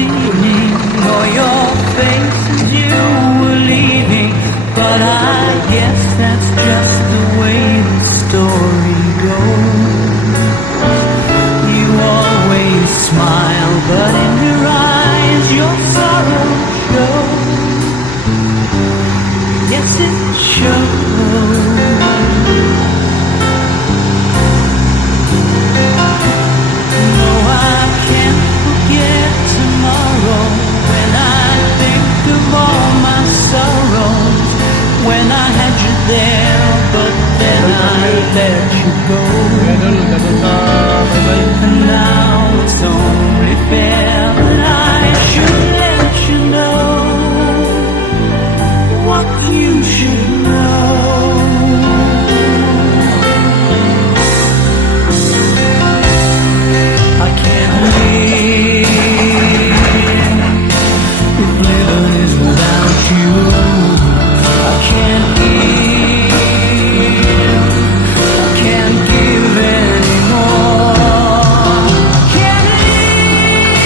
see me or your face as you were leaving, but I guess that's just the way the story goes. You always smile, but in your eyes your sorrow shows. Yes, it shows. When I had you there, but then I let you go. And now it's only fair that I should let you know what you should know. I can't live if living is without you. I can't give anymore. Can't live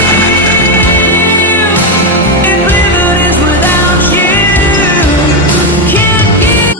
if living is without you. Can't give.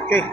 Okay.